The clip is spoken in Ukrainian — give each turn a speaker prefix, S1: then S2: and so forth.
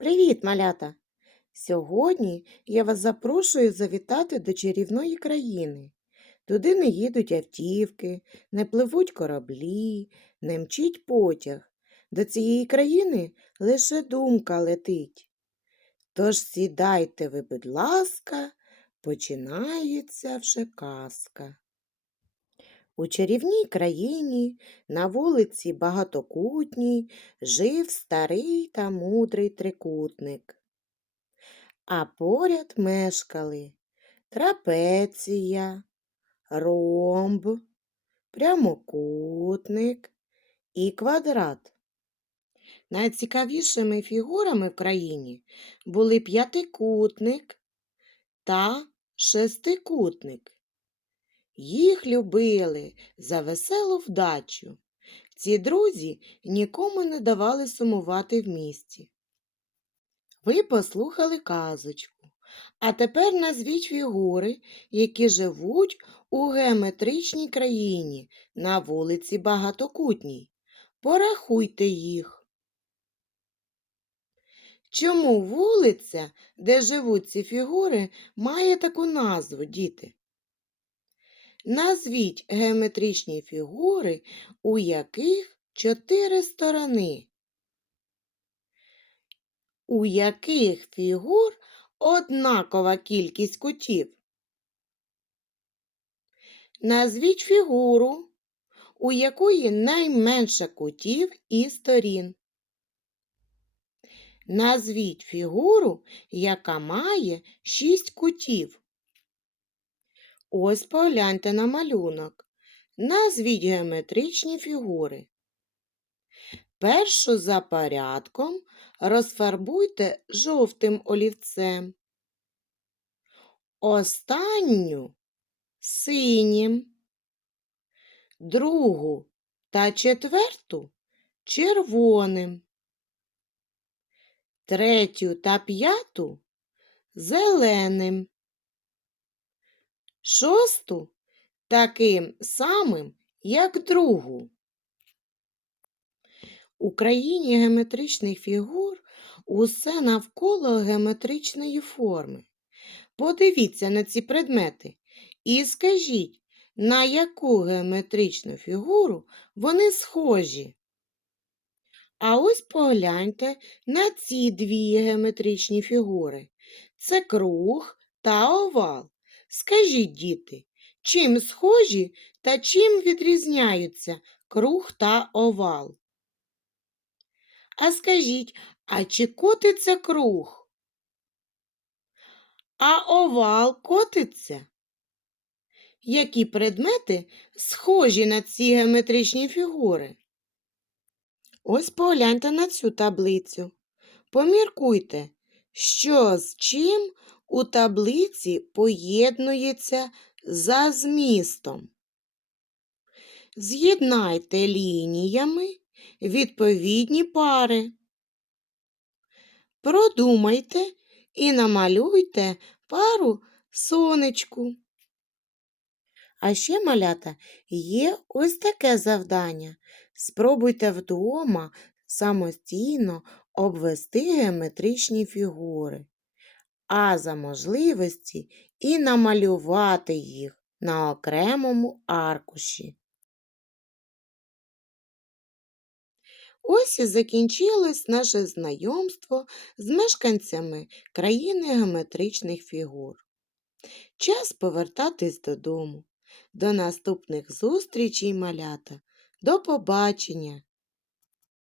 S1: Привіт, малята! Сьогодні я вас запрошую завітати до чарівної країни. Туди не їдуть автівки, не пливуть кораблі, не мчить потяг. До цієї країни лише думка летить. Тож сідайте ви, будь ласка, починається вже казка. У чарівній країні на вулиці Багатокутній жив старий та мудрий трикутник. А поряд мешкали трапеція, ромб, прямокутник і квадрат. Найцікавішими фігурами в країні були п'ятикутник та шестикутник. Їх любили за веселу вдачу. Ці друзі нікому не давали сумувати в місті. Ви послухали казочку, а тепер назвіть фігури, які живуть у геометричній країні на вулиці Багатокутній. Порахуйте їх. Чому вулиця, де живуть ці фігури, має таку назву, діти? Назвіть геометричні фігури, у яких чотири сторони. У яких фігур однакова кількість кутів? Назвіть фігуру, у якої найменше кутів і сторін. Назвіть фігуру, яка має шість кутів. Ось погляньте на малюнок. Назвіть геометричні фігури. Першу за порядком розфарбуйте жовтим олівцем. Останню синім. Другу та четверту червоним. Третю та п'яту зеленим шосту таким самим, як другу. У країні геометричних фігур усе навколо геометричної форми. Подивіться на ці предмети і скажіть, на яку геометричну фігуру вони схожі. А ось погляньте на ці дві геометричні фігури. Це круг та овал. Скажіть, діти, чим схожі та чим відрізняються круг та овал? А скажіть, а чи котиться круг? А овал котиться? Які предмети схожі на ці геометричні фігури? Ось погляньте на цю таблицю. Поміркуйте, що з чим у таблиці поєднується за змістом. З'єднайте лініями відповідні пари. Продумайте і намалюйте пару сонечку. А ще, малята, є ось таке завдання. Спробуйте вдома самостійно обвести геометричні фігури а за можливості і намалювати їх на окремому аркуші. Ось і закінчилось наше знайомство з мешканцями країни геометричних фігур. Час повертатись додому. До наступних зустрічей, малята. До побачення!